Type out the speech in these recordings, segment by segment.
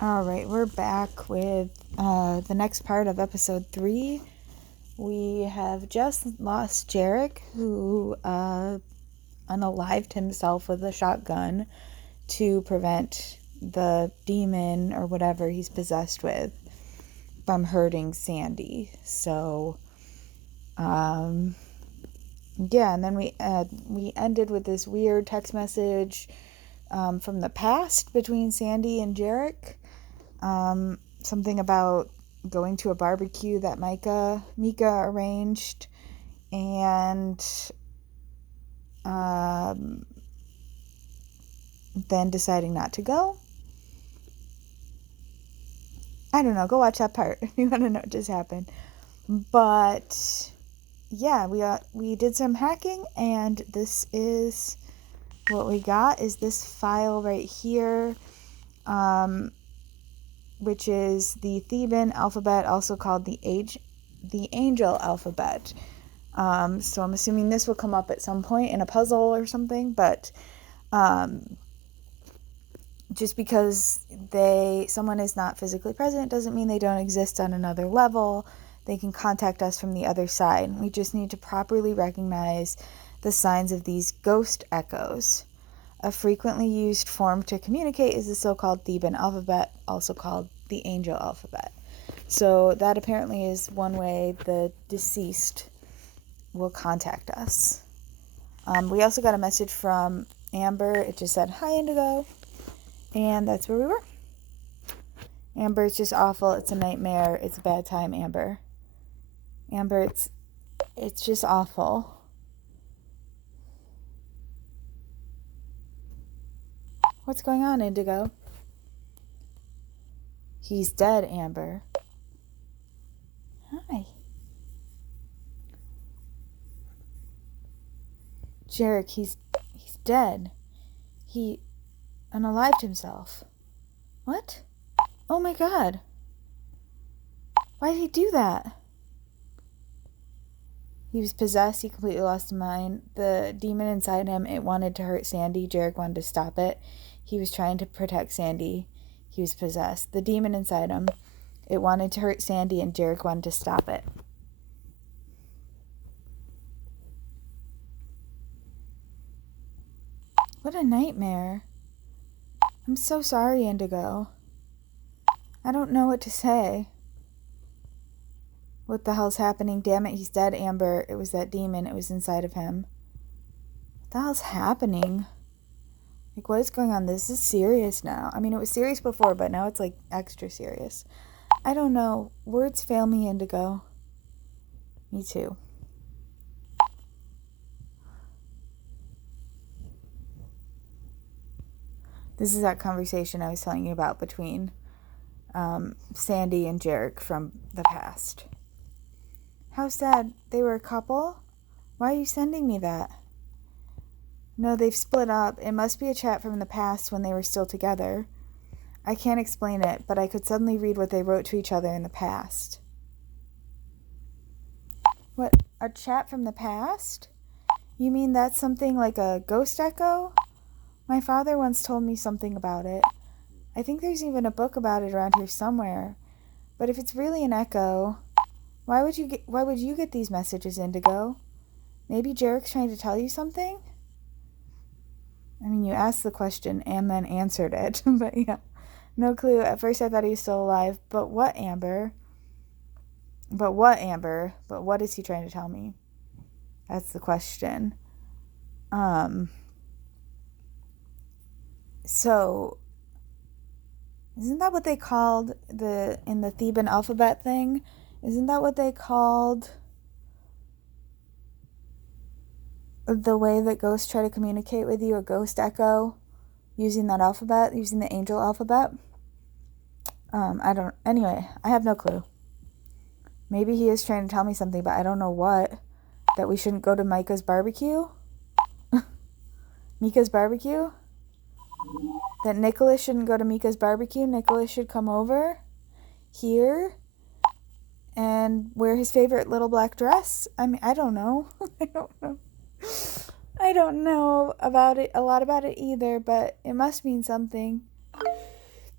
All right, we're back with the next part of episode 3. We have just lost Jarek, who unalived himself with a shotgun to prevent the demon or whatever he's possessed with from hurting Sandy. So, yeah, and then we ended with this weird text message from the past between Sandy and Jarek. Something about going to a barbecue that Mika arranged, and then deciding not to go. I don't know. Go watch that part if you want to know what just happened. But yeah, we did some hacking, and this is what we got. Is this file right here, which is the Theban alphabet, also called the angel alphabet. So I'm assuming this will come up at some point in a puzzle or something, but just because someone is not physically present doesn't mean they don't exist on another level. They can contact us from the other side. We just need to properly recognize the signs of these ghost echoes. A frequently used form to communicate is the so-called Theban alphabet, also called the angel alphabet. So that apparently is one way the deceased will contact us. We also got a message from Amber. It just said, "Hi, Indigo." And that's where we were. Amber, it's just awful. It's a nightmare. It's a bad time, Amber. Amber, it's just awful. What's going on, Indigo? He's dead, Amber. Hi. Jarek, he's dead. He unalived himself. What? Oh my god. Why did he do that? He was possessed. He completely lost his mind. The demon inside him, it wanted to hurt Sandy. Jarek wanted to stop it. He was trying to protect Sandy. He was possessed. The demon inside him, it wanted to hurt Sandy, and Jarek wanted to stop it. What a nightmare. I'm so sorry, Indigo. I don't know what to say. What the hell's happening? Damn it, he's dead, Amber. It was that demon. It was inside of him. What the hell's happening? Like, what is going on? This is serious now. I mean, it was serious before, but now it's, like, extra serious. I don't know. Words fail me, Indigo. Me too. This is that conversation I was telling you about between Sandy and Jarek from the past. How sad. They were a couple? Why are you sending me that? No, they've split up. It must be a chat from the past when they were still together. I can't explain it, but I could suddenly read what they wrote to each other in the past. What? A chat from the past? You mean that's something like a ghost echo? My father once told me something about it. I think there's even a book about it around here somewhere. But if it's really an echo, why would you get these messages, Indigo? Maybe Jarek's trying to tell you something? I mean, you asked the question and then answered it. But yeah, no clue. At first I thought he was still alive. But what, Amber? But what is he trying to tell me? That's the question. So, isn't that what they called in the Theban alphabet thing? Isn't that what they called the way that ghosts try to communicate with you, a ghost echo, using that alphabet, using the angel alphabet? Anyway, I have no clue. Maybe he is trying to tell me something, but I don't know what. That we shouldn't go to Mika's barbecue? Mika's barbecue? That Nicholas shouldn't go to Mika's barbecue? Nicholas should come over here and wear his favorite little black dress? I mean, I don't know. I don't know about it, a lot about it either, but it must mean something.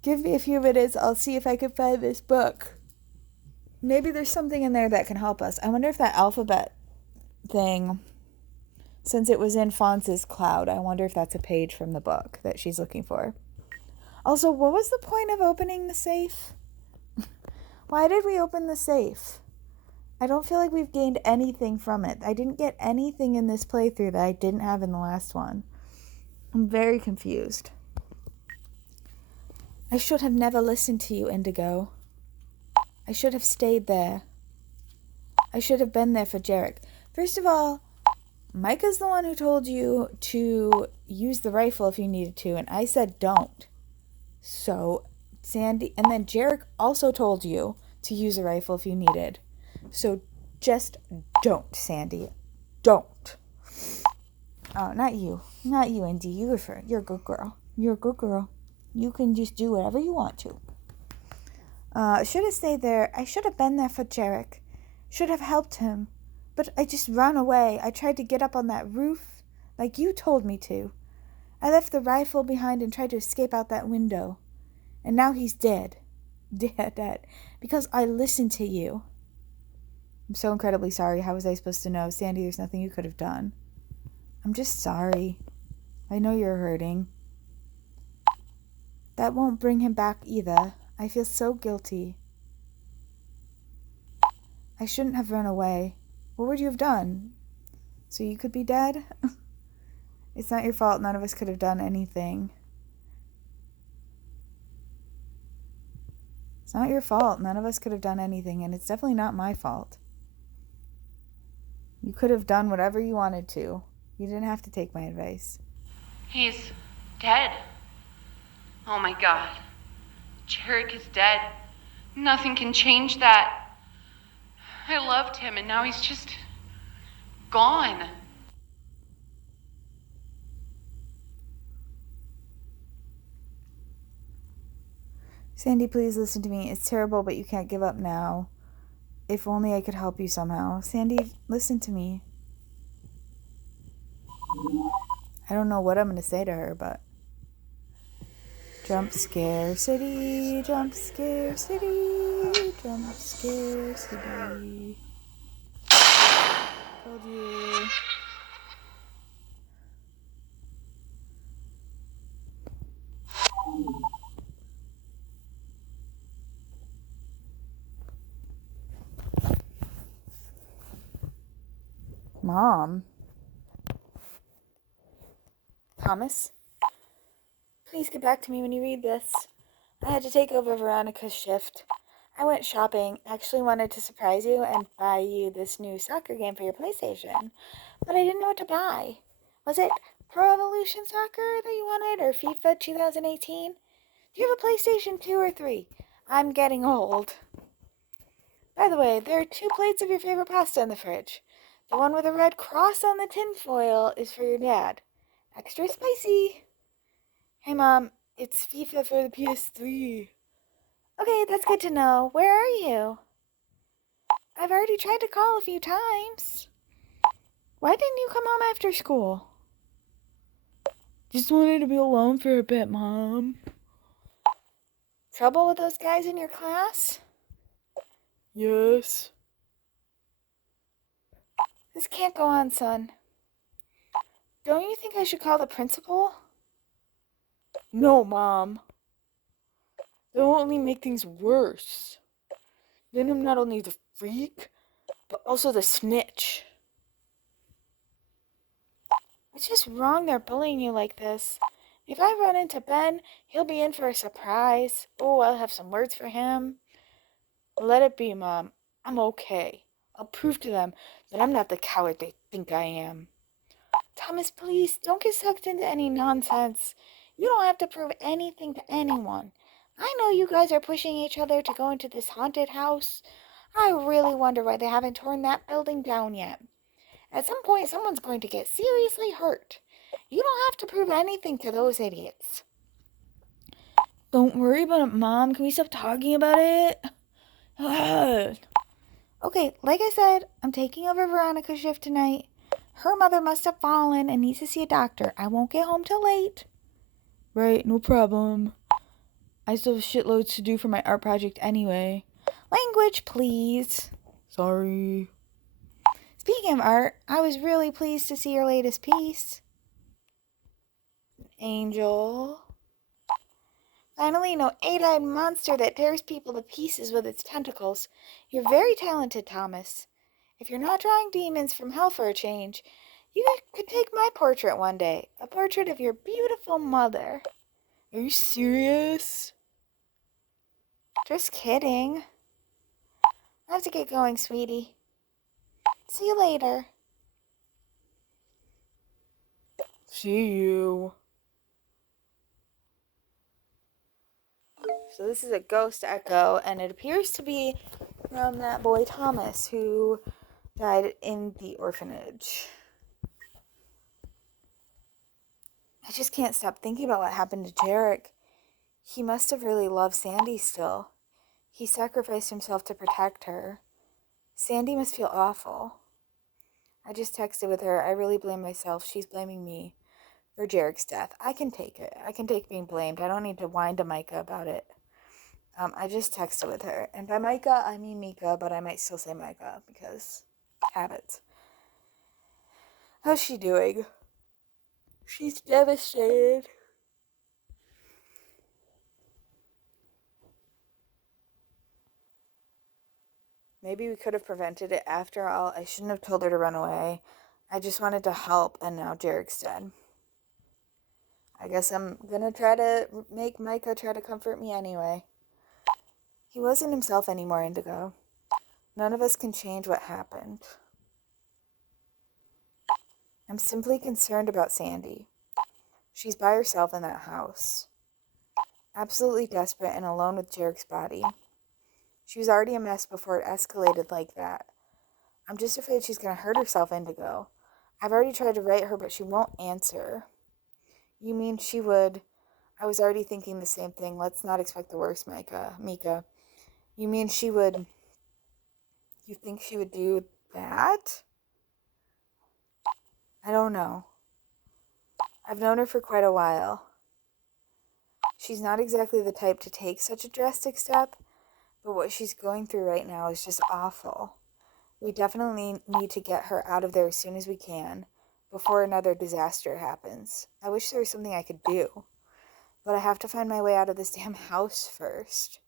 Give me a few minutes. I'll see if I can find this book. Maybe there's something in there that can help us. I wonder if that alphabet thing, since it was in Fonz's cloud, I wonder if that's a page from the book that she's looking for. Also, what was the point of opening the safe? Why did we open the safe? I don't feel like we've gained anything from it. I didn't get anything in this playthrough that I didn't have in the last one. I'm very confused. I should have never listened to you, Indigo. I should have stayed there. I should have been there for Jarek. First of all, Micah's the one who told you to use the rifle if you needed to, and I said don't. So, Sandy, and then Jarek also told you to use a rifle if you needed. So, just don't, Sandy. Don't. Oh, not you. Not you, Indy. You're a good girl. You're a good girl. You can just do whatever you want to. I should have stayed there. I should have been there for Jarek. Should have helped him. But I just ran away. I tried to get up on that roof like you told me to. I left the rifle behind and tried to escape out that window. And now he's dead. Dead. Because I listened to you. I'm so incredibly sorry. How was I supposed to know? Sandy, there's nothing you could have done. I'm just sorry. I know you're hurting. That won't bring him back either. I feel so guilty. I shouldn't have run away. What would you have done? So you could be dead? It's not your fault. None of us could have done anything. It's not your fault. None of us could have done anything, and it's definitely not my fault. You could have done whatever you wanted to. You didn't have to take my advice. He's dead. Oh my God. Jarek is dead. Nothing can change that. I loved him, and now he's just gone. Sandy, please listen to me. It's terrible, but you can't give up now. If only I could help you somehow. Sandy, listen to me. I don't know what I'm going to say to her, but... Jumpscare City, Jumpscare City, Jumpscare City. Told you. Mom? Thomas? Please get back to me when you read this. I had to take over Veronica's shift. I went shopping, actually wanted to surprise you and buy you this new soccer game for your PlayStation, but I didn't know what to buy. Was it Pro Evolution Soccer that you wanted, or FIFA 2018? Do you have a PlayStation 2 or 3? I'm getting old. By the way, there are 2 plates of your favorite pasta in the fridge. The one with a red cross on the tinfoil is for your dad. Extra spicy. Hey, Mom, it's FIFA for the PS3. Okay, that's good to know. Where are you? I've already tried to call a few times. Why didn't you come home after school? Just wanted to be alone for a bit, Mom. Trouble with those guys in your class? Yes. This can't go on, son. Don't you think I should call the principal? No, Mom. They'll only make things worse. Then I'm not only the freak, but also the snitch. It's just wrong they're bullying you like this. If I run into Ben, he'll be in for a surprise. Oh, I'll have some words for him. Let it be, Mom. I'm okay. I'll prove to them that I'm not the coward they think I am. Thomas, please, don't get sucked into any nonsense. You don't have to prove anything to anyone. I know you guys are pushing each other to go into this haunted house. I really wonder why they haven't torn that building down yet. At some point, someone's going to get seriously hurt. You don't have to prove anything to those idiots. Don't worry about it, Mom. Can we stop talking about it? Okay, like I said, I'm taking over Veronica's shift tonight. Her mother must have fallen and needs to see a doctor. I won't get home till late. Right, no problem. I still have shitloads to do for my art project anyway. Language, please. Sorry. Speaking of art, I was really pleased to see your latest piece. Angel. Finally, no eight-eyed monster that tears people to pieces with its tentacles. You're very talented, Thomas. If you're not drawing demons from hell for a change, you could take my portrait one day. A portrait of your beautiful mother. Are you serious? Just kidding. I have to get going, sweetie. See you later. See you. So this is a ghost echo, and it appears to be from that boy Thomas who died in the orphanage. I just can't stop thinking about what happened to Jarek. He must have really loved Sandy still. He sacrificed himself to protect her. Sandy must feel awful. I just texted with her. I really blame myself. She's blaming me for Jarek's death. I can take it. I can take being blamed. I don't need to whine to Micah about it. I just texted with her. And by Micah, I mean Mika, but I might still say Micah because habits. How's she doing? She's devastated. Maybe we could have prevented it after all. I shouldn't have told her to run away. I just wanted to help, and now Jarek's dead. I guess I'm gonna try to make Micah try to comfort me anyway. He wasn't himself anymore, Indigo. None of us can change what happened. I'm simply concerned about Sandy. She's by herself in that house. Absolutely desperate and alone with Jarek's body. She was already a mess before it escalated like that. I'm just afraid she's going to hurt herself, Indigo. I've already tried to write her, but she won't answer. You mean she would... I was already thinking the same thing. Let's not expect the worst, Mika. You mean she would... You think she would do that? I don't know. I've known her for quite a while. She's not exactly the type to take such a drastic step, but what she's going through right now is just awful. We definitely need to get her out of there as soon as we can, before another disaster happens. I wish there was something I could do, but I have to find my way out of this damn house first.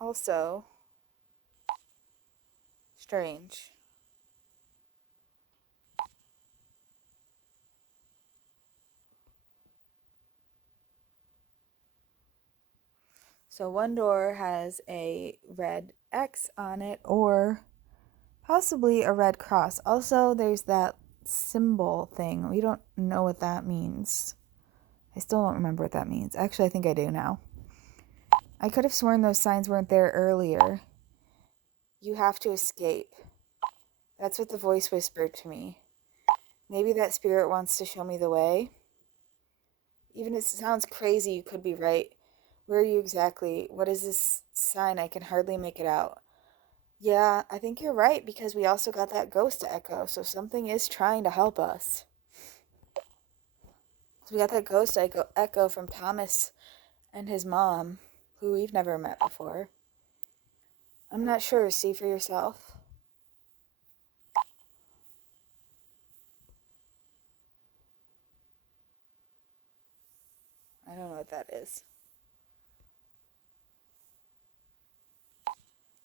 Also, strange. So one door has a red X on it, or possibly a red cross. Also, there's that symbol thing. We don't know what that means. I still don't remember what that means. Actually, I think I do now. I could have sworn those signs weren't there earlier. You have to escape. That's what the voice whispered to me. Maybe that spirit wants to show me the way. Even if it sounds crazy, you could be right. Where are you exactly? What is this sign? I can hardly make it out. Yeah, I think you're right, because we also got that ghost echo, so something is trying to help us. So we got that ghost echo from Thomas and his mom, who we've never met before. I'm not sure. See for yourself. I don't know what that is.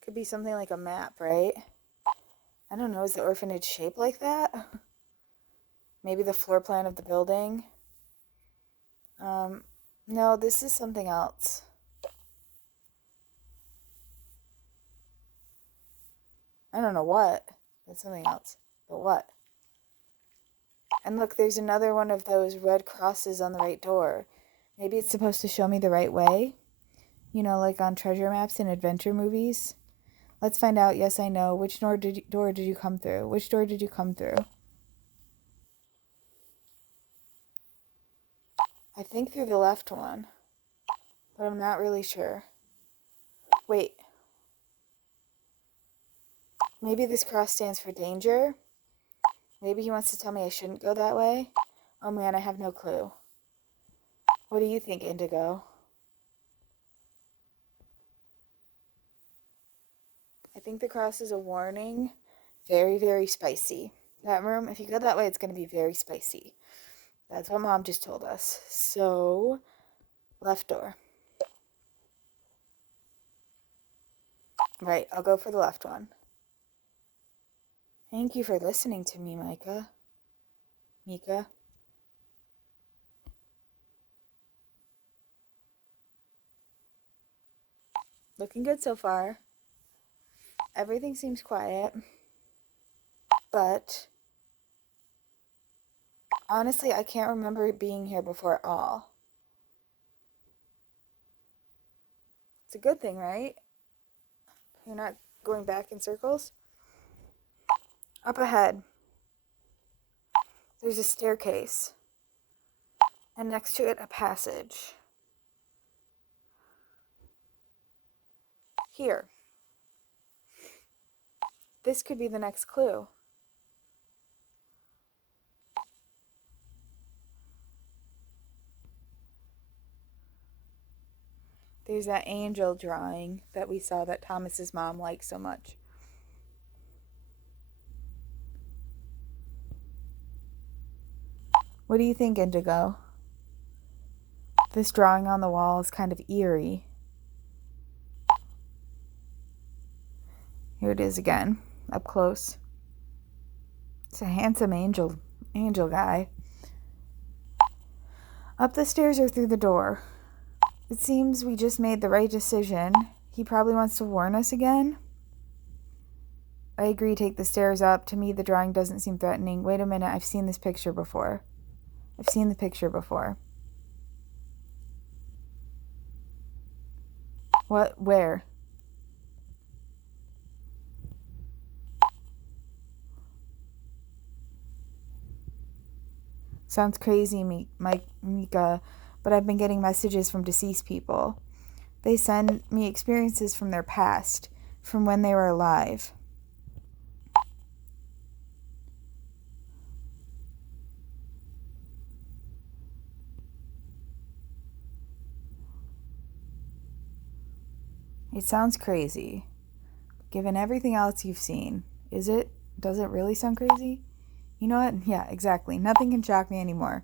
Could be something like a map, right? I don't know. Is the orphanage shaped like that? Maybe the floor plan of the building? No, this is something else. I don't know what. That's something else. But what? And look, there's another one of those red crosses on the right door. Maybe it's supposed to show me the right way? You know, like on treasure maps in adventure movies? Let's find out. Yes, I know. Which door did you come through? Which door did you come through? I think through the left one, but I'm not really sure. Wait. Maybe this cross stands for danger? Maybe he wants to tell me I shouldn't go that way? Oh man, I have no clue. What do you think, Indigo? I think the cross is a warning. Very, very spicy. That room, if you go that way, it's going to be very spicy. That's what Mom just told us. So, left door. Right, I'll go for the left one. Thank you for listening to me, Micah. Mika. Looking good so far. Everything seems quiet. But honestly, I can't remember being here before at all. It's a good thing, right? You're not going back in circles. Up ahead, there's a staircase. And next to it, a passage. Here. This could be the next clue. There's that angel drawing that we saw that Thomas's mom liked so much. What do you think, Indigo? This drawing on the wall is kind of eerie. Here it is again, up close. It's a handsome angel guy. Up the stairs or through the door. It seems we just made the right decision. He probably wants to warn us again. I agree, take the stairs up. To me, the drawing doesn't seem threatening. Wait a minute, I've seen this picture before. What? Where? Sounds crazy, Mika, but I've been getting messages from deceased people. They send me experiences from their past, from when they were alive. It sounds crazy, given everything else you've seen. Is it? Does it really sound crazy? You know what? Yeah, exactly. Nothing can shock me anymore.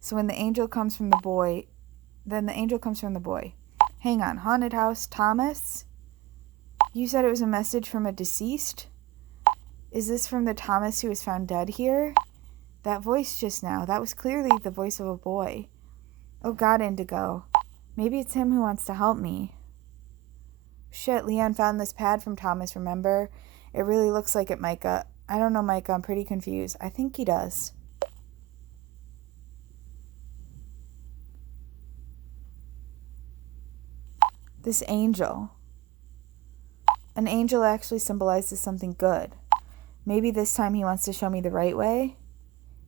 So when the angel comes from the boy, then the angel comes from the boy. Hang on, haunted house, Thomas? You said it was a message from a deceased? Is this from the Thomas who was found dead here? That voice just now, that was clearly the voice of a boy. Oh God, Indigo. Maybe it's him who wants to help me. Shit, Leon found this pad from Thomas, remember? It really looks like it, Micah. I don't know, Micah, I'm pretty confused. I think he does. This angel. An angel actually symbolizes something good. Maybe this time he wants to show me the right way?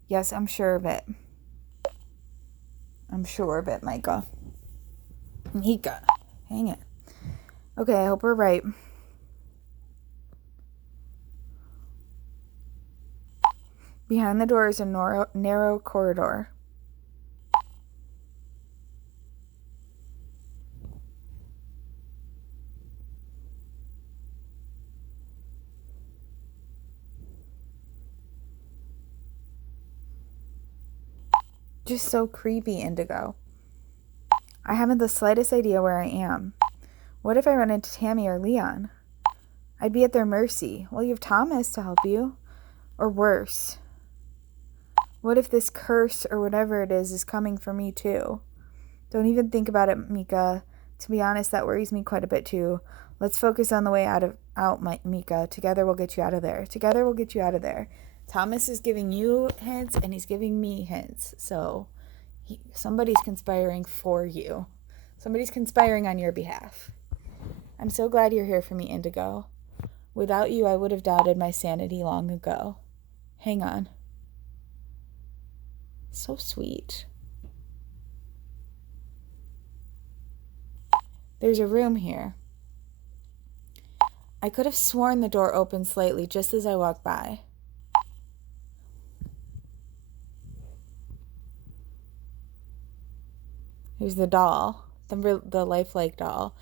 Yes, I'm sure of it. I'm sure of it, Micah. Mika. Hang it. Okay, I hope we're right. Behind the door is a narrow corridor. Just so creepy, Indigo. I haven't the slightest idea where I am. What if I run into Tammy or Leon? I'd be at their mercy. Well, you have Thomas to help you. Or worse. What if this curse or whatever it is coming for me too? Don't even think about it, Mika. To be honest, that worries me quite a bit too. Let's focus on the way out, Mika. Together we'll get you out of there. Thomas is giving you hints and he's giving me hints. So somebody's conspiring for you. Somebody's conspiring on your behalf. I'm so glad you're here for me, Indigo. Without you, I would have doubted my sanity long ago. Hang on. So sweet. There's a room here. I could have sworn the door opened slightly just as I walked by. Here's the doll, the lifelike doll.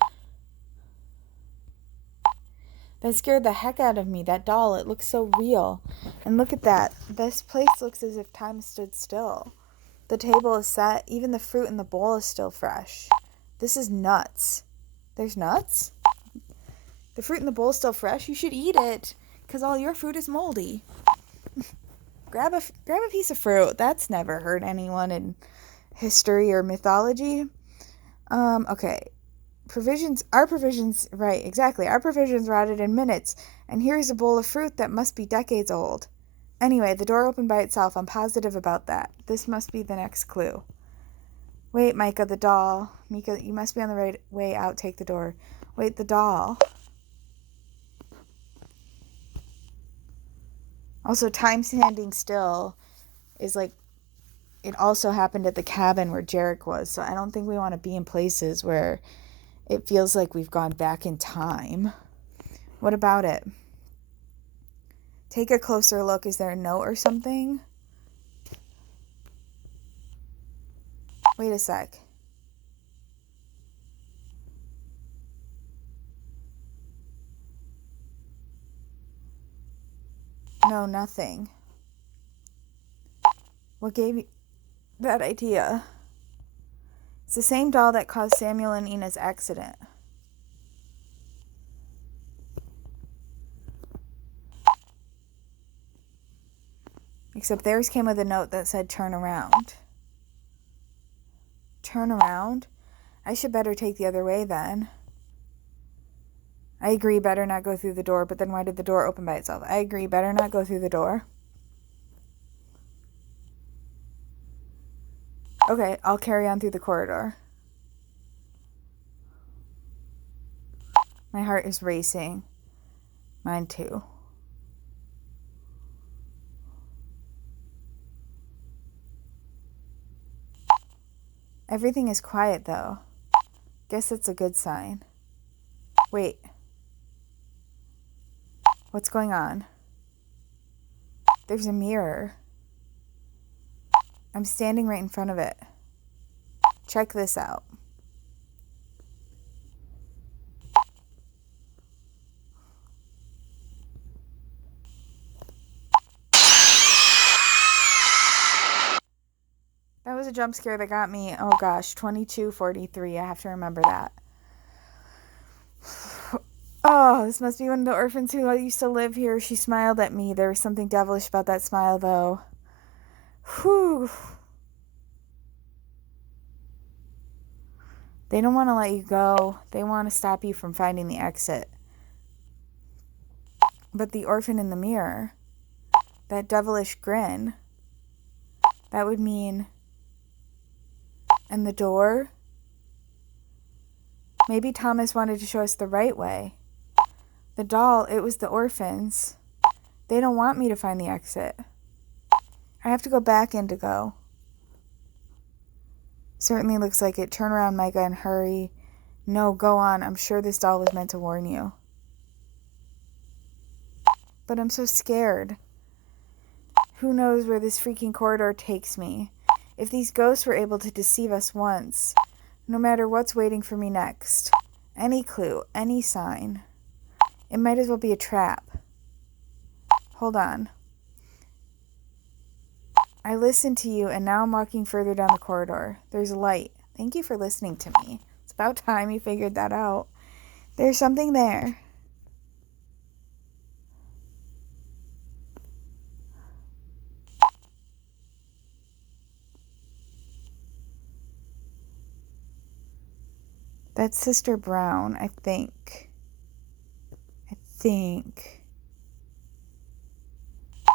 That scared the heck out of me, that doll. It looks so real. And look at that. This place looks as if time stood still. The table is set. Even the fruit in the bowl is still fresh. This is nuts. There's nuts? The fruit in the bowl is still fresh? You should eat it, because all your fruit is moldy. Grab a piece of fruit. That's never hurt anyone in history or mythology. Okay. Our provisions rotted in minutes, and here's a bowl of fruit that must be decades old. Anyway, the door opened by itself. I'm positive about that. This must be the next clue. Wait, Micah, the doll. Mika, you must be on the right way out. Take the door. Wait, the doll. Also, time standing still is like, it also happened at the cabin where Jarek was, so I don't think we want to be in places where it feels like we've gone back in time. What about it? Take a closer look. Is there a note or something? Wait a sec. No, nothing. What gave you that idea? It's the same doll that caused Samuel and Ina's accident. Except theirs came with a note that said, turn around. Turn around? I should better take the other way then. I agree, better not go through the door, but then why did the door open by itself? I agree, better not go through the door. Okay, I'll carry on through the corridor. My heart is racing. Mine too. Everything is quiet, though. Guess that's a good sign. Wait. What's going on? There's a mirror. I'm standing right in front of it. Check this out. That was a jump scare that got me, oh gosh, 22:43. I have to remember that. Oh, this must be one of the orphans who used to live here. She smiled at me. There was something devilish about that smile, though. Whew. They don't want to let you go. They want to stop you from finding the exit. But the orphan in the mirror, that devilish grin, that would mean... And the door? Maybe Thomas wanted to show us the right way. The doll, it was the orphans. They don't want me to find the exit. I have to go back, Indigo. Certainly looks like it. Turn around, Micah, and hurry. No, go on. I'm sure this doll was meant to warn you. But I'm so scared. Who knows where this freaking corridor takes me? If these ghosts were able to deceive us once, no matter what's waiting for me next, any clue, any sign, it might as well be a trap. Hold on. I listened to you, and now I'm walking further down the corridor. There's a light. Thank you for listening to me. It's about time you figured that out. There's something there. That's Sister Brown, I think.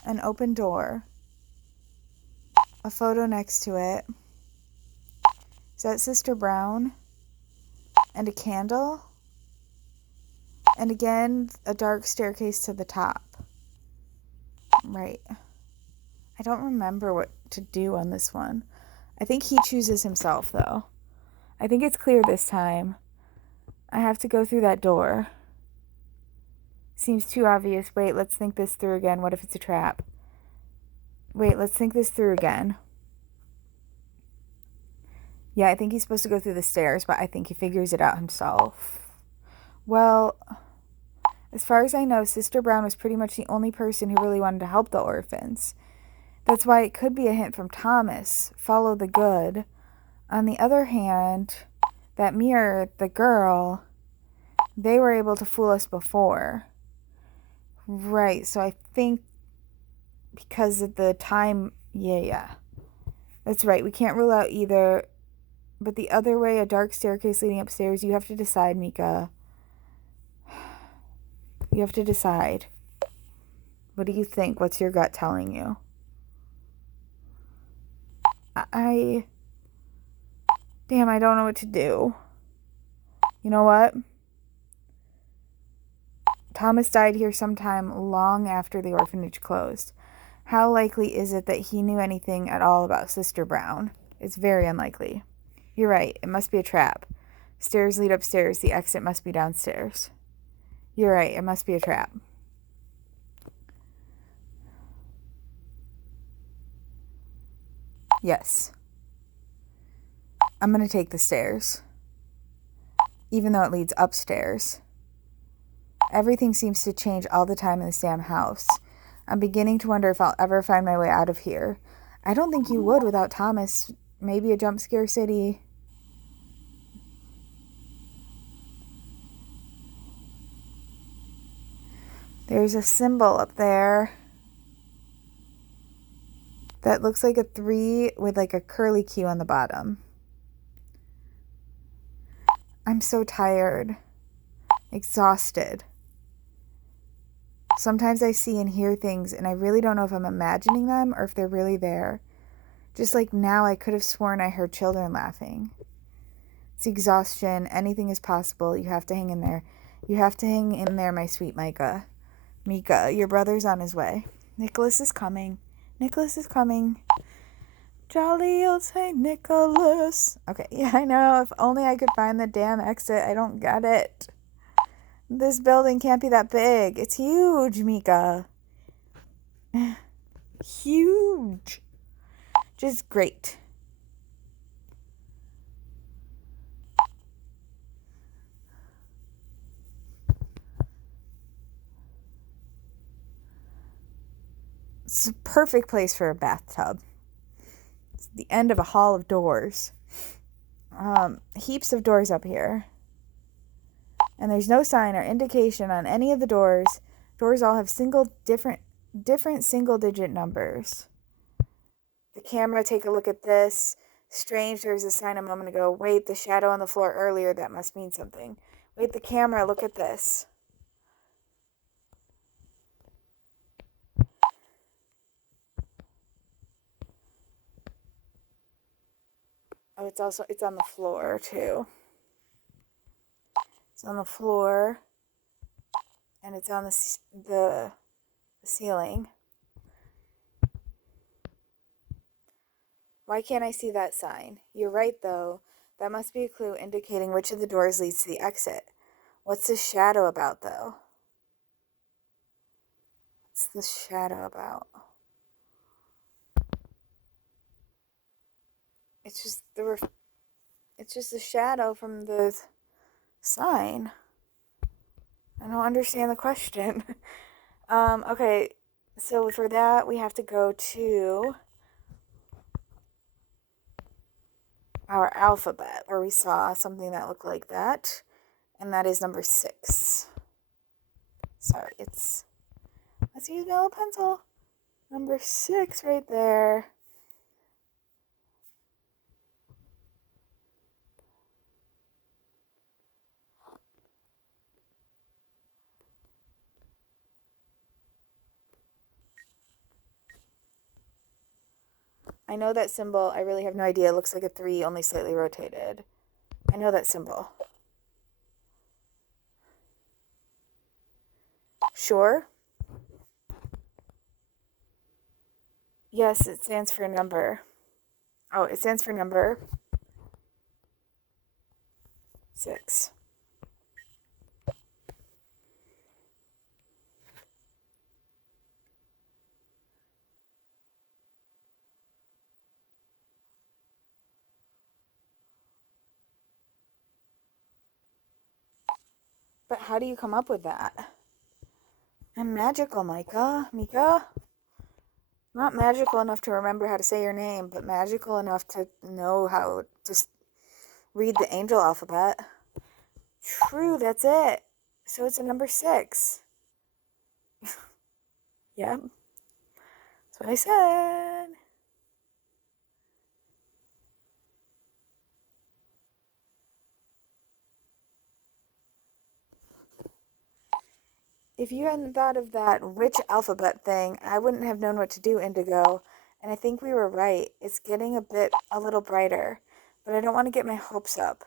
An open door. A photo next to it. Is that Sister Brown? And a candle? And again, a dark staircase to the top. Right. I don't remember what to do on this one. I think he chooses himself, though. I think it's clear this time. I have to go through that door. Seems too obvious. Wait, let's think this through again. What if it's a trap? Wait, let's think this through again. Yeah, I think he's supposed to go through the stairs, but I think he figures it out himself. Well, as far as I know, Sister Brown was pretty much the only person who really wanted to help the orphans. That's why it could be a hint from Thomas. Follow the good. On the other hand, that mirror, the girl, they were able to fool us before. Right, so I think because of the time, yeah. That's right, we can't rule out either. But the other way, a dark staircase leading upstairs, you have to decide, Mika. You have to decide. What do you think? What's your gut telling you? Damn, I don't know what to do. You know what? Thomas died here sometime long after the orphanage closed. How likely is it that he knew anything at all about Sister Brown? It's very unlikely. You're right, it must be a trap. Stairs lead upstairs, the exit must be downstairs. You're right, it must be a trap. Yes. I'm gonna take the stairs. Even though it leads upstairs. Everything seems to change all the time in this damn house. I'm beginning to wonder if I'll ever find my way out of here. I don't think you would without Thomas. Maybe a jump scare city. There's a symbol up there that looks like a 3 with like a curly Q on the bottom. I'm so tired. Exhausted. Sometimes I see and hear things and I really don't know if I'm imagining them or if they're really there. Just like now, I could have sworn I heard children laughing. It's exhaustion. Anything is possible. You have to hang in there. You have to hang in there, my sweet Mika. Mika, your brother's on his way. Nicholas is coming. Nicholas is coming. Jolly old St. Nicholas. Okay, yeah, I know. If only I could find the damn exit. I don't get it. This building can't be that big. It's huge, Mika. Huge. Just great. It's a perfect place for a bathtub. It's the end of a hall of doors. Heaps of doors up here. And there's no sign or indication on any of the doors. Doors all have different single-digit numbers. The camera, take a look at this. Strange, there was a sign a moment ago. Wait, the shadow on the floor earlier, that must mean something. Wait, the camera, look at this. Oh, it's on the floor, too. It's on the floor. And it's on the ceiling. Why can't I see that sign? You're right, though. That must be a clue indicating which of the doors leads to the exit. What's this shadow about, though? What's this shadow about? It's just it's just a shadow from the sign. I don't understand the question. Okay, so for that we have to go to our alphabet where we saw something that looked like that, and that is number 6. Sorry, let's use my little pencil. Number 6 right there. I know that symbol. I really have no idea. It looks like a 3, only slightly rotated. I know that symbol. Sure? Yes, it stands for number. Oh, it stands for number 6. But how do you come up with that? I'm magical, Mika. Not magical enough to remember how to say your name, but magical enough to know how to read the angel alphabet. True, that's it. So it's a number 6. Yep, that's what I said. If you hadn't thought of that witch alphabet thing, I wouldn't have known what to do, Indigo. And I think we were right. It's getting a little brighter. But I don't want to get my hopes up.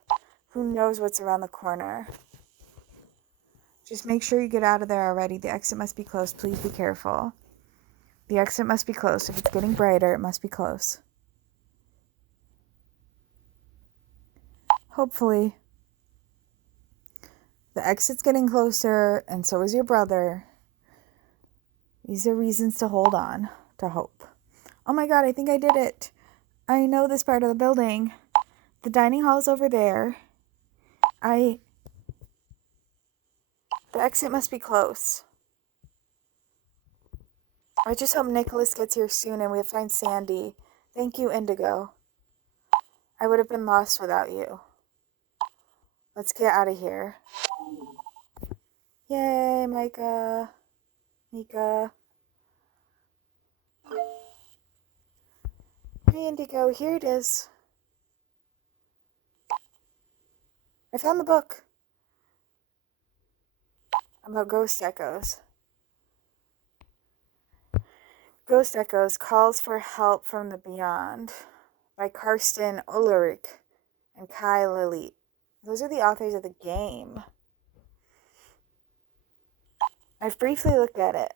Who knows what's around the corner? Just make sure you get out of there already. The exit must be close. Please be careful. The exit must be close. If it's getting brighter, it must be close. Hopefully. The exit's getting closer, and so is your brother. These are reasons to hold on, to hope. Oh my god, I think I did it. I know this part of the building. The dining hall is over there. The exit must be close. I just hope Nicholas gets here soon and we find Sandy. Thank you, Indigo. I would have been lost without you. Let's get out of here. Yay, Mika. Hey, Indigo, here it is. I found the book about ghost echoes. Ghost Echoes Calls for Help from the Beyond by Karsten Ulrich and Kai Lilly. Those are the authors of the game. I've briefly looked at it.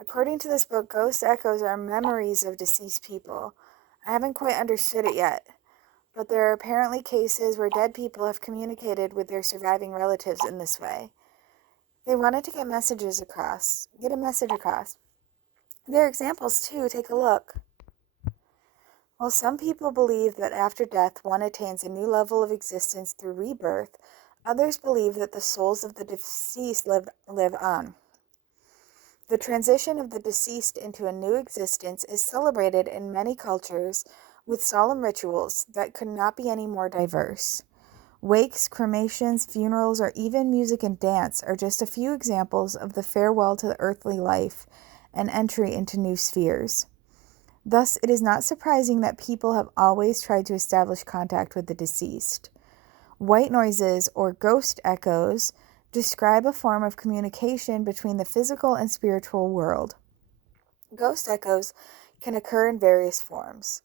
According to this book, ghost echoes are memories of deceased people. I haven't quite understood it yet, but there are apparently cases where dead people have communicated with their surviving relatives in this way. They wanted to get a message across. There are examples too, take a look. While some people believe that after death one attains a new level of existence through rebirth, others believe that the souls of the deceased live on. The transition of the deceased into a new existence is celebrated in many cultures with solemn rituals that could not be any more diverse. Wakes, cremations, funerals, or even music and dance are just a few examples of the farewell to the earthly life and entry into new spheres. Thus, it is not surprising that people have always tried to establish contact with the deceased. White noises, or ghost echoes, describe a form of communication between the physical and spiritual world. Ghost echoes can occur in various forms.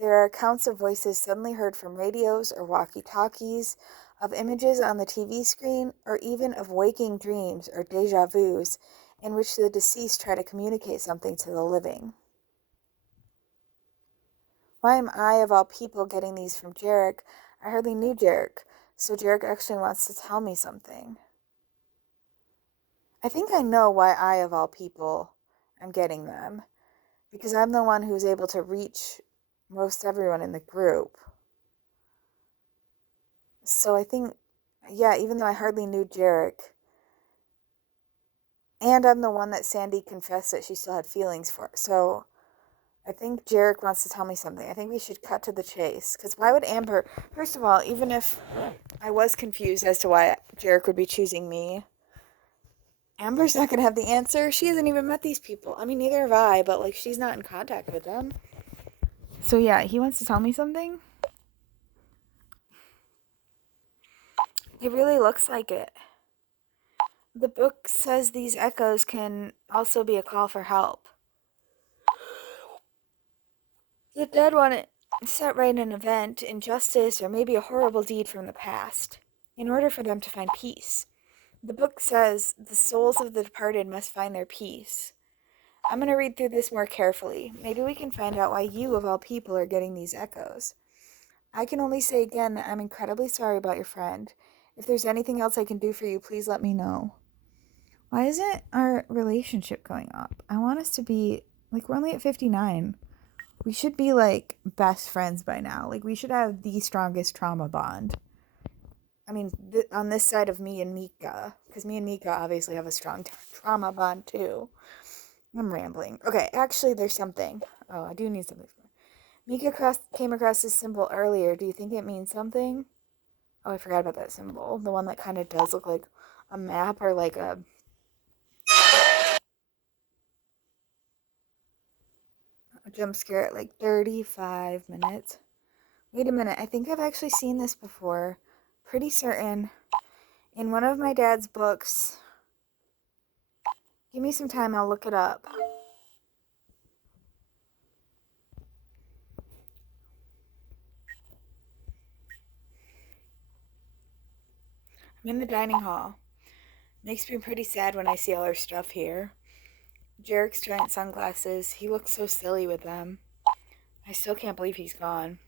There are accounts of voices suddenly heard from radios or walkie-talkies, of images on the TV screen, or even of waking dreams or déjà vus in which the deceased try to communicate something to the living. Why am I, of all people, getting these from Jarek? I hardly knew Jarek, so Jarek actually wants to tell me something. I think I know why I, of all people, am getting them. Because I'm the one who's able to reach most everyone in the group. So I think, yeah, even though I hardly knew Jarek, and I'm the one that Sandy confessed that she still had feelings for. So I think Jarek wants to tell me something. I think we should cut to the chase. Because why would Amber... First of all, even if I was confused as to why Jarek would be choosing me, Amber's not going to have the answer. She hasn't even met these people. I mean, neither have I, but, like, she's not in contact with them. So, yeah, he wants to tell me something? It really looks like it. The book says these echoes can also be a call for help. The dead want to set right an event, injustice, or maybe a horrible deed from the past, in order for them to find peace. The book says the souls of the departed must find their peace. I'm going to read through this more carefully. Maybe we can find out why you, of all people, are getting these echoes. I can only say again that I'm incredibly sorry about your friend. If there's anything else I can do for you, please let me know. Why isn't our relationship going up? I want us to be, like, we're only at 59. We should be, like, best friends by now. Like, we should have the strongest trauma bond. I mean, on this side of me and Mika, because me and Mika obviously have a strong trauma bond too. I'm rambling. Okay, actually, there's something. Oh, I do need something. Mika came across this symbol earlier. Do you think it means something? Oh, I forgot about that symbol. The one that kind of does look like a map or like a jump scare at like 35 minutes. Wait a minute. I think I've actually seen this before. Pretty certain. In one of my dad's books. Give me some time. I'll look it up. I'm in the dining hall. Makes me pretty sad when I see all our stuff here. Jarek's giant sunglasses. He looks so silly with them. I still can't believe he's gone.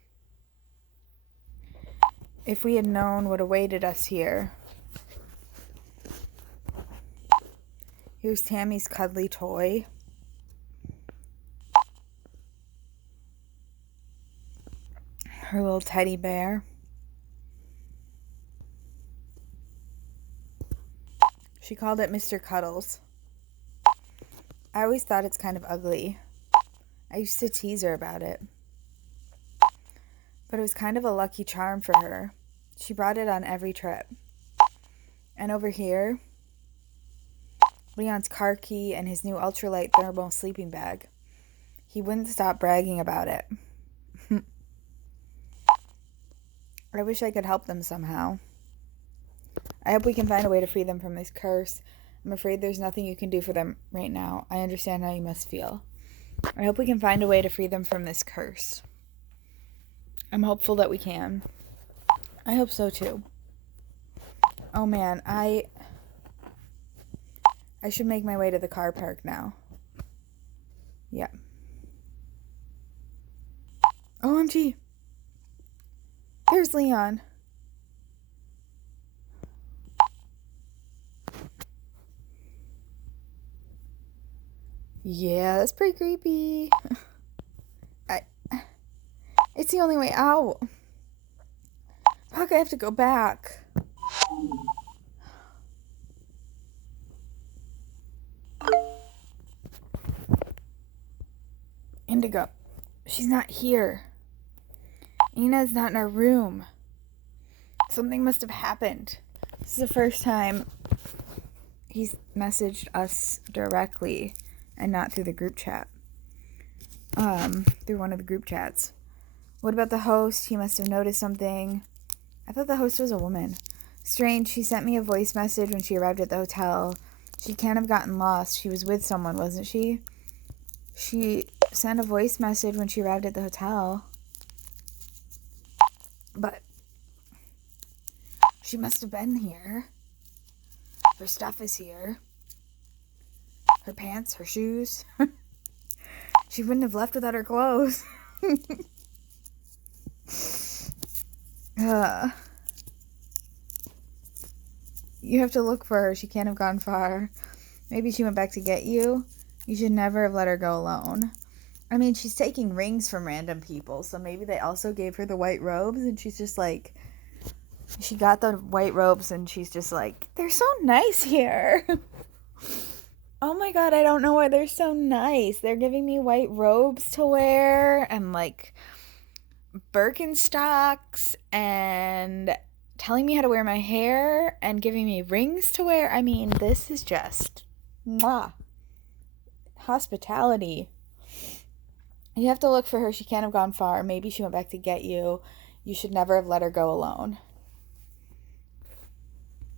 If we had known what awaited us here. Here's Tammy's cuddly toy. Her little teddy bear. She called it Mr. Cuddles. I always thought it's kind of ugly. I used to tease her about it. But it was kind of a lucky charm for her. She brought it on every trip. And over here, Leon's car key and his new ultralight thermal sleeping bag. He wouldn't stop bragging about it. I wish I could help them somehow. I hope we can find a way to free them from this curse. I'm afraid there's nothing you can do for them right now. I understand how you must feel. I hope we can find a way to free them from this curse. I'm hopeful that we can. I hope so too. Oh man, I should make my way to the car park now. Yeah. OMG. There's Leon. Yeah, that's pretty creepy. It's the only way out. Fuck, I have to go back. Indigo. She's not here. Ina's not in our room. Something must have happened. This is the first time he's messaged us directly and not through the group chat. Through one of the group chats. What about the host? He must have noticed something. I thought the host was a woman. Strange, she sent me a voice message when she arrived at the hotel. She can't have gotten lost. She was with someone, wasn't she? She sent a voice message when she arrived at the hotel. But she must have been here. Her stuff is here. Her pants, her shoes. She wouldn't have left without her clothes. You have to look for her. She can't have gone far. Maybe she went back to get you. You should never have let her go alone. I mean, she's taking rings from random people, so maybe they also gave her the white robes, and she's just like, she got the white robes, and she's just like, they're so nice here. Oh my god, I don't know why they're so nice. They're giving me white robes to wear, and like Birkenstocks, and telling me how to wear my hair, and giving me rings to wear. I mean, this is just mwah. Hospitality. You have to look for her. She can't have gone far. Maybe she went back to get you. You should never have let her go alone.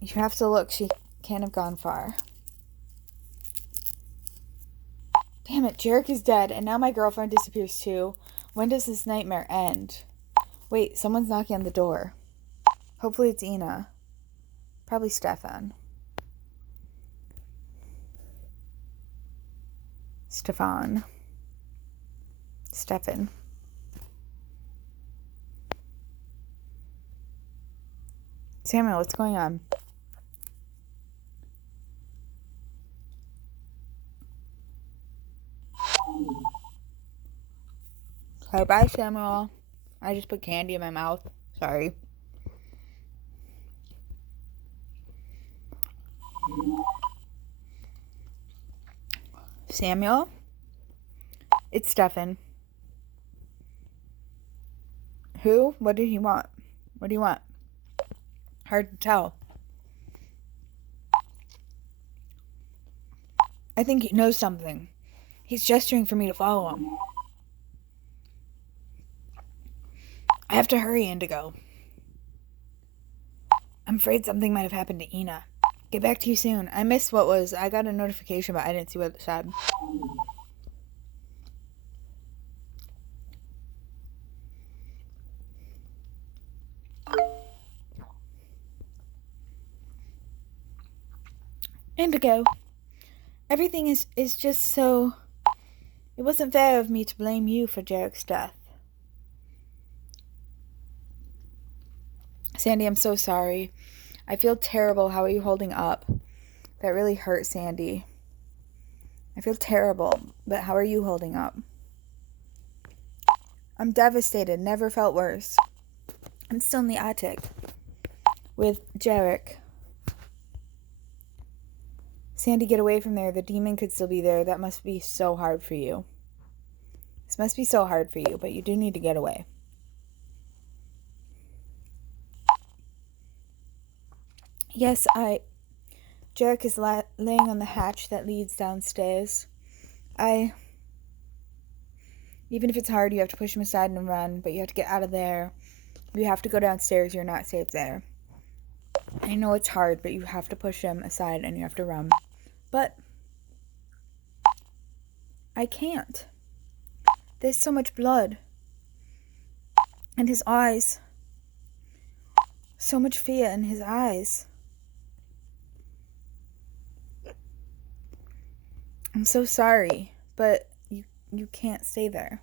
You have to look. She can't have gone far. Damn it, Jarek is dead, and now my girlfriend disappears too. When does this nightmare end? Wait, someone's knocking on the door. Hopefully it's Ina. Probably Stefan. Stefan. Samuel, what's going on? Okay, bye, Samuel. I just put candy in my mouth. Sorry. Samuel? It's Stefan. Who? What did he want? What do you want? Hard to tell. I think he knows something. He's gesturing for me to follow him. I have to hurry, Indigo. I'm afraid something might have happened to Ina. Get back to you soon. I missed what was. I got a notification, but I didn't see what it said. Indigo. Everything is just so... It wasn't fair of me to blame you for Jarek's death. Sandy, I'm so sorry. I feel terrible. How are you holding up? That really hurt, Sandy. I feel terrible, but how are you holding up? I'm devastated. Never felt worse. I'm still in the attic with Jarek. Sandy, get away from there. The demon could still be there. That must be so hard for you. This must be so hard for you, but you do need to get away. Yes, Jarek is laying on the hatch that leads downstairs. Even if it's hard, you have to push him aside and run, but you have to get out of there. You have to go downstairs. You're not safe there. I know it's hard, but you have to push him aside and you have to run. But I can't. There's so much blood. And his eyes. So much fear in his eyes. I'm so sorry, but you can't stay there.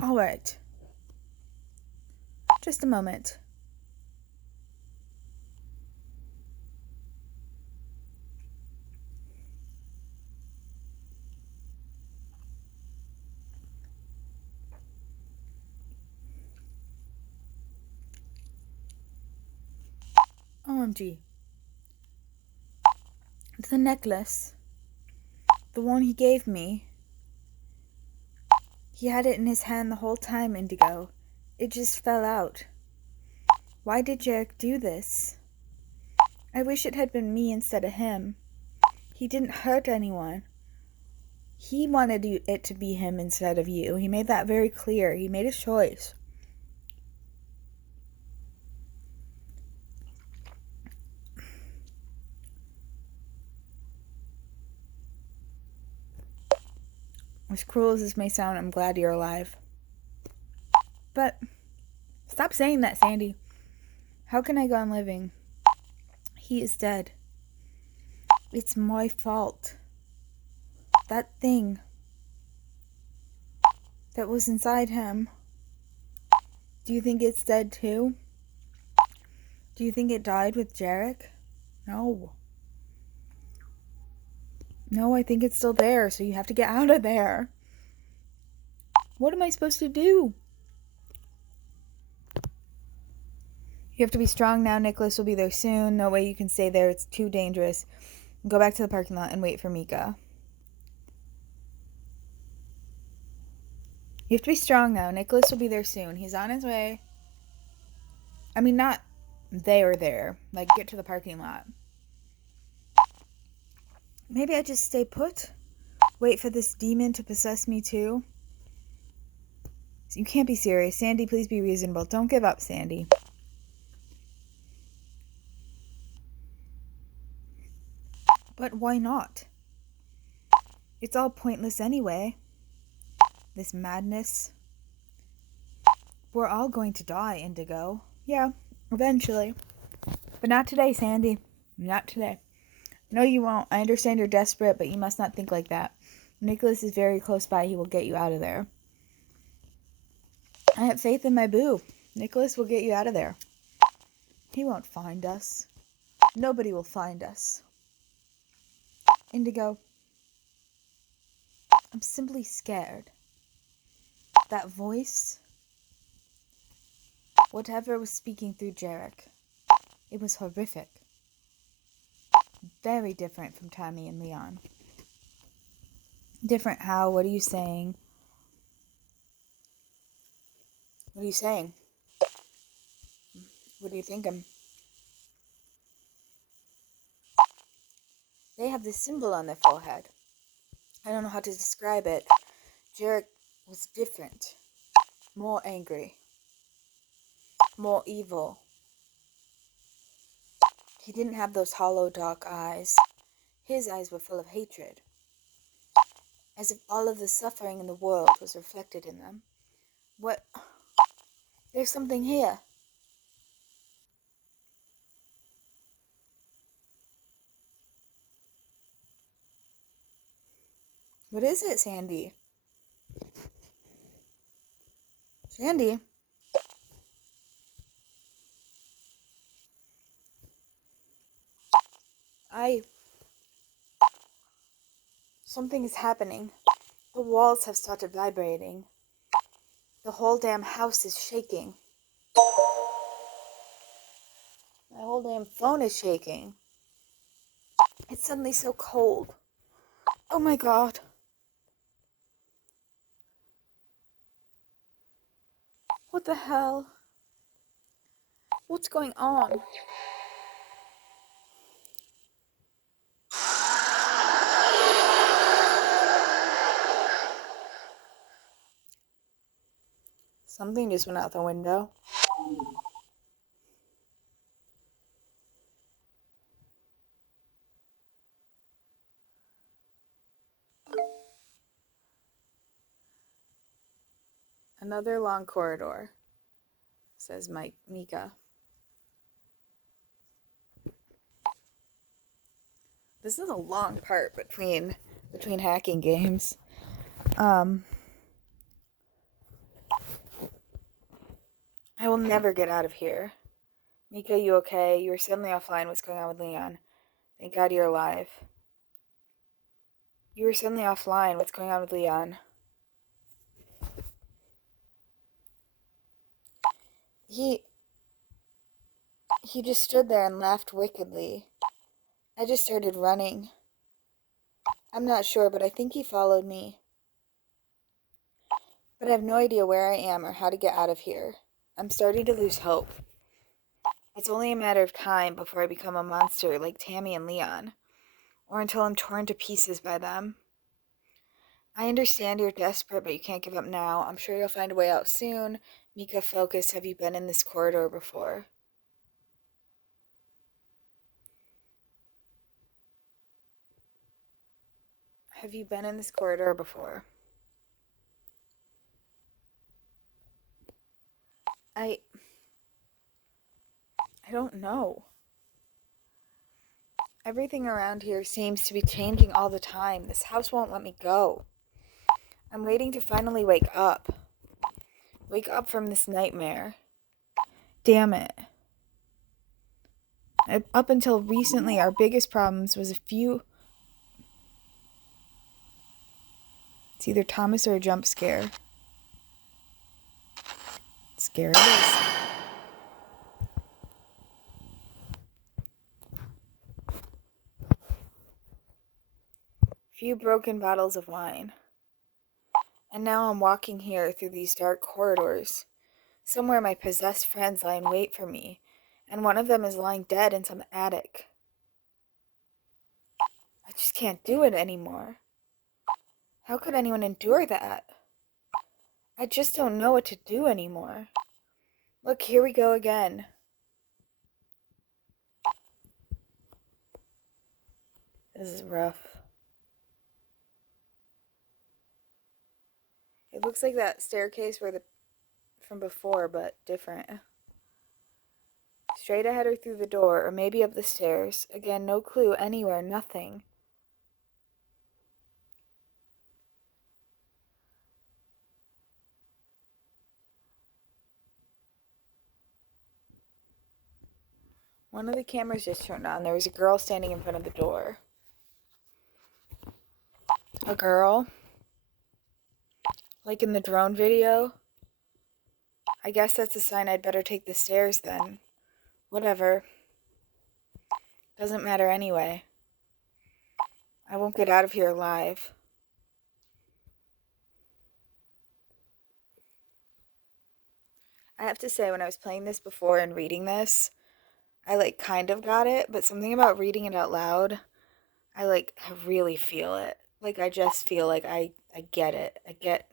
All right. Just a moment. OMG. The necklace. The one he gave me. He had it in his hand the whole time, Indigo. It just fell out. Why did Jarek do this? I wish it had been me instead of him. He didn't hurt anyone. He wanted it to be him instead of you. He made that very clear. He made his choice. As cruel as this may sound, I'm glad you're alive. But stop saying that, Sandy. How can I go on living? He is dead. It's my fault. That thing that was inside him. Do you think it's dead too? Do you think it died with Jarek? No. No, I think it's still there, so you have to get out of there. What am I supposed to do? You have to be strong now. Nicholas will be there soon. No way you can stay there. It's too dangerous. Go back to the parking lot and wait for Mika. You have to be strong now. Nicholas will be there soon. He's on his way. I mean, not there. Like, get to the parking lot. Maybe I just stay put? Wait for this demon to possess me too? You can't be serious. Sandy, please be reasonable. Don't give up, Sandy. But why not? It's all pointless anyway. This madness. We're all going to die, Indigo. Yeah, eventually. But not today, Sandy. Not today. No, you won't. I understand you're desperate, but you must not think like that. Nicholas is very close by. He will get you out of there. I have faith in my boo. Nicholas will get you out of there. He won't find us. Nobody will find us. Indigo, I'm simply scared. That voice, Whatever was speaking through Jarek, it was horrific. Very different from Tammy and Leon. Different how? What are you saying? What are you saying? What are you thinking? They have this symbol on their forehead. I don't know how to describe it. Jarek was different. More angry. More evil. He didn't have those hollow, dark eyes. His eyes were full of hatred. As if all of the suffering in the world was reflected in them. What? There's something here. What is it, Sandy? Sandy? Something is happening. The walls have started vibrating. The whole damn house is shaking. My whole damn phone is shaking. It's suddenly so cold. Oh my god. What the hell? What's going on? Something just went out the window. Another long corridor, says Mika. This is a long part between hacking games. I will never get out of here. Mika, you okay? You were suddenly offline. What's going on with Leon? Thank God you're alive. You were suddenly offline. What's going on with Leon? He just stood there and laughed wickedly. I just started running. I'm not sure, but I think he followed me. But I have no idea where I am or how to get out of here. I'm starting to lose hope. It's only a matter of time before I become a monster like Tammy and Leon, or until I'm torn to pieces by them. I understand you're desperate, but you can't give up now. I'm sure you'll find a way out soon. Mika, focus. Have you been in this corridor before? Have you been in this corridor before? I don't know. Everything around here seems to be changing all the time. This house won't let me go. I'm waiting to finally wake up. Wake up from this nightmare. Damn it. Up until recently, our biggest problems was a few... It's either Thomas or a jump scare. Scare it is. Few broken bottles of wine. And now I'm walking here through these dark corridors. Somewhere my possessed friends lie in wait for me, and one of them is lying dead in some attic. I just can't do it anymore. How could anyone endure that? I just don't know what to do anymore. Look, here we go again. This is rough. It looks like that staircase from before, but different. Straight ahead or through the door, or maybe up the stairs. Again, no clue anywhere, nothing. One of the cameras just turned on. There was a girl standing in front of the door. A girl? Like in the drone video? I guess that's a sign I'd better take the stairs then. Whatever. Doesn't matter anyway. I won't get out of here alive. I have to say, when I was playing this before and reading this, I kind of got it, but something about reading it out loud, I really feel it. I just feel like I get it. I get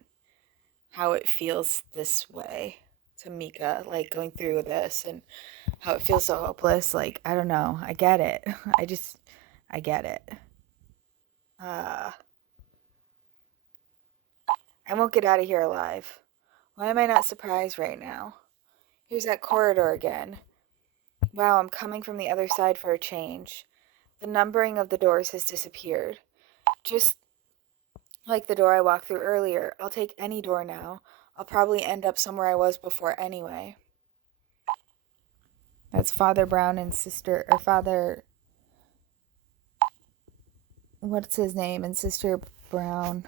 how it feels this way to Mika, going through this and how it feels so hopeless. I don't know. I get it. I get it. Uh, I won't get out of here alive. Why am I not surprised right now? Here's that corridor again. Wow, I'm coming from the other side for a change. The numbering of the doors has disappeared. Just like the door I walked through earlier, I'll take any door now. I'll probably end up somewhere I was before anyway. That's Father Brown and Sister, or Father, what's his name, and Sister Brown,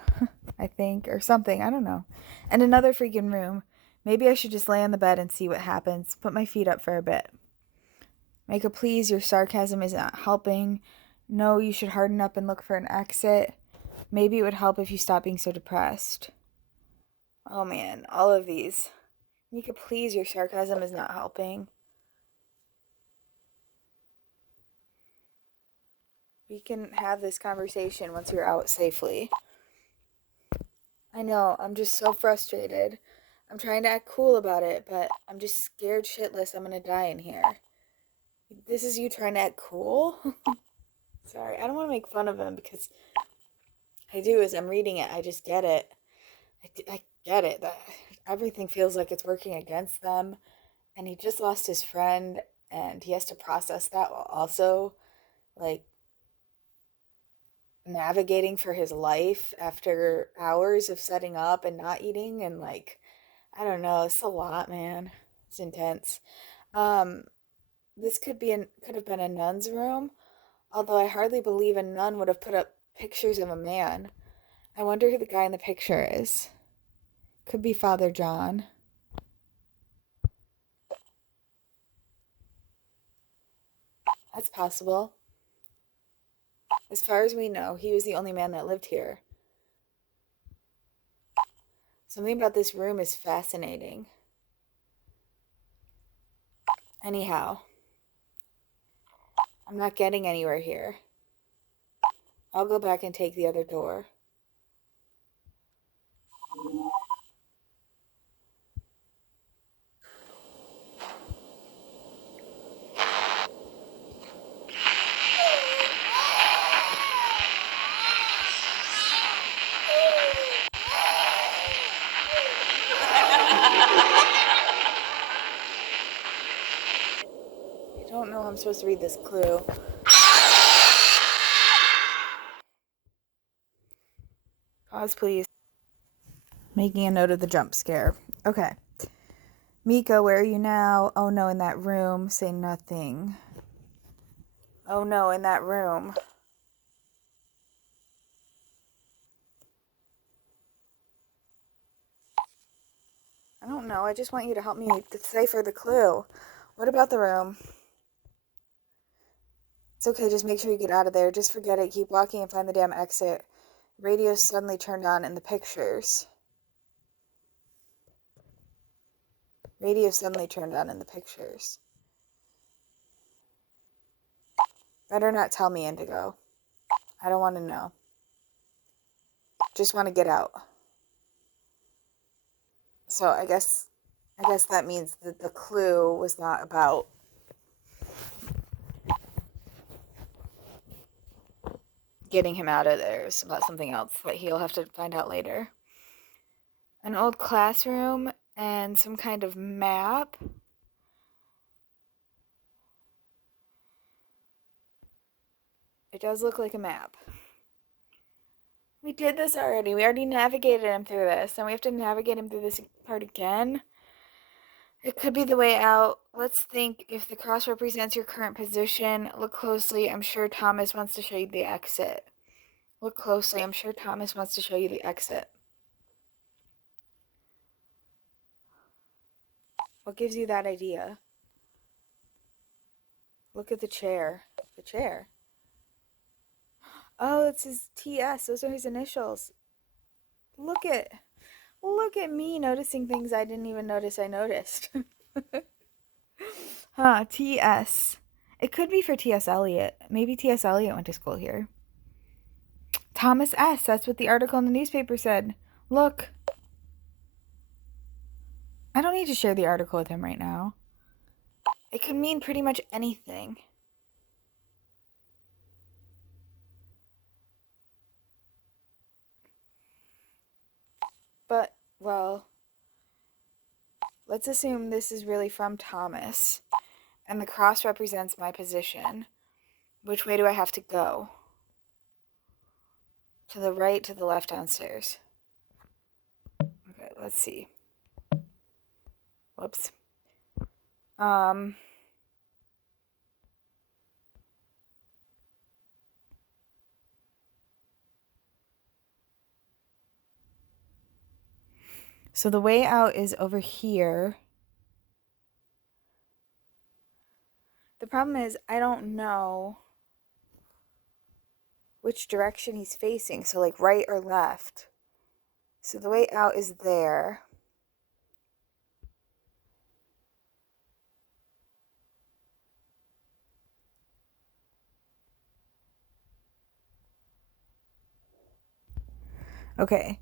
I think, or something, I don't know. And another freaking room. Maybe I should just lay on the bed and see what happens. Put my feet up for a bit. Micah, please, your sarcasm is not helping. No, you should harden up and look for an exit. Maybe it would help if you stopped being so depressed. Oh man, all of these. Mika, please, your sarcasm is not helping. We can have this conversation once you're out safely. I know, I'm just so frustrated. I'm trying to act cool about it, but I'm just scared shitless I'm gonna die in here. This is you trying to act cool? Sorry, I don't want to make fun of him because I do as I'm reading it. I just get it. I get it. That everything feels like it's working against them. And he just lost his friend and he has to process that while also like navigating for his life after hours of setting up and not eating and I don't know, it's a lot, man. It's intense. Um this could have been a nun's room, although I hardly believe a nun would have put up pictures of a man. I wonder who the guy in the picture is. Could be Father John. That's possible. As far as we know, he was the only man that lived here. Something about this room is fascinating. Anyhow, I'm not getting anywhere here. I'll go back and take the other door. I don't know how I'm supposed to read this clue. Pause, please. Making a note of the jump scare. Okay. Mika, where are you now? Oh no, in that room. Say nothing. Oh no, in that room. I don't know. I just want you to help me decipher the clue. What about the room? It's okay. Just make sure you get out of there. Just forget it. Keep walking and find the damn exit. Radio suddenly turned on in the pictures. Radio suddenly turned on in the pictures. Better not tell me, Indigo. I don't want to know. Just want to get out. So I guess that means that the clue was not about getting him out of there. It's about something else that he'll have to find out later. An old classroom and some kind of map. It does look like a map. We did this already. We already navigated him through this, and we have to navigate him through this part again. It could be the way out. Let's think. If the cross represents your current position, look closely. I'm sure Thomas wants to show you the exit. Look closely. I'm sure Thomas wants to show you the exit. What gives you that idea? Look at the chair. The chair. Oh, it's his TS. Those are his initials. Look at me noticing things I didn't even notice I noticed. Huh, TS. It could be for T.S. Eliot. Maybe T.S. Eliot went to school here. Thomas S. That's what the article in the newspaper said. Look. I don't need to share the article with him right now. It could mean pretty much anything. But, well, let's assume this is really from Thomas, and the cross represents my position. Which way do I have to go? To the right, to the left, downstairs. Okay, let's see. Whoops. So the way out is over here. The problem is I don't know which direction he's facing. So like right or left. So the way out is there. Okay.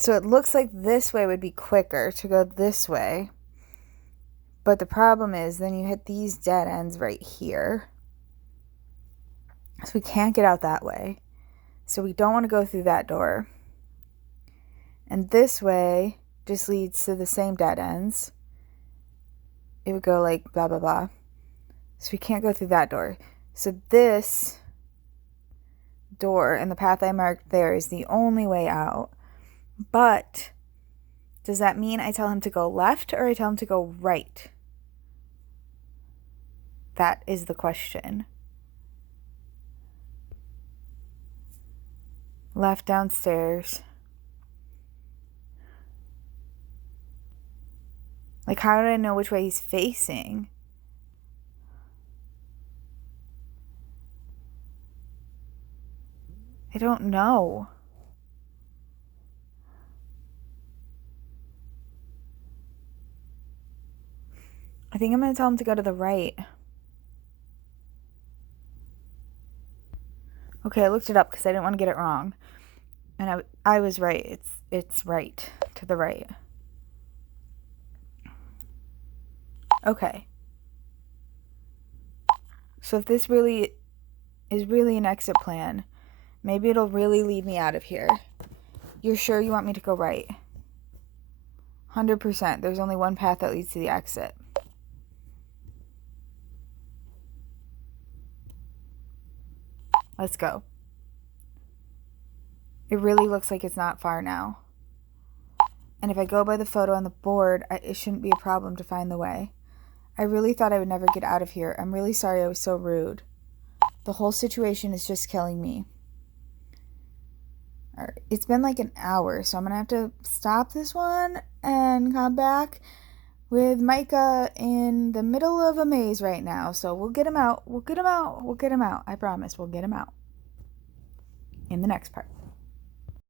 So it looks like this way would be quicker to go this way. But the problem is then you hit these dead ends right here. So we can't get out that way. So we don't want to go through that door. And this way just leads to the same dead ends. It would go like blah, blah, blah. So we can't go through that door. So this door and the path I marked there is the only way out. But does that mean I tell him to go left or I tell him to go right? That is the question. Left downstairs. Like, how do I know which way he's facing? I don't know. I think I'm going to tell him to go to the right. Okay, I looked it up because I didn't want to get it wrong. And I was right. It's right. To the right. Okay. So if this really is really an exit plan, maybe it'll really lead me out of here. You're sure you want me to go right? 100%. There's only one path that leads to the exit. Let's go. It really looks like it's not far now. And if I go by the photo on the board, it shouldn't be a problem to find the way. I really thought I would never get out of here. I'm really sorry I was so rude. The whole situation is just killing me. Alright, it's been like an hour, so I'm going to have to stop this one and come back with Micah in the middle of a maze right now. So we'll get him out. We'll get him out. We'll get him out. I promise we'll get him out in the next part.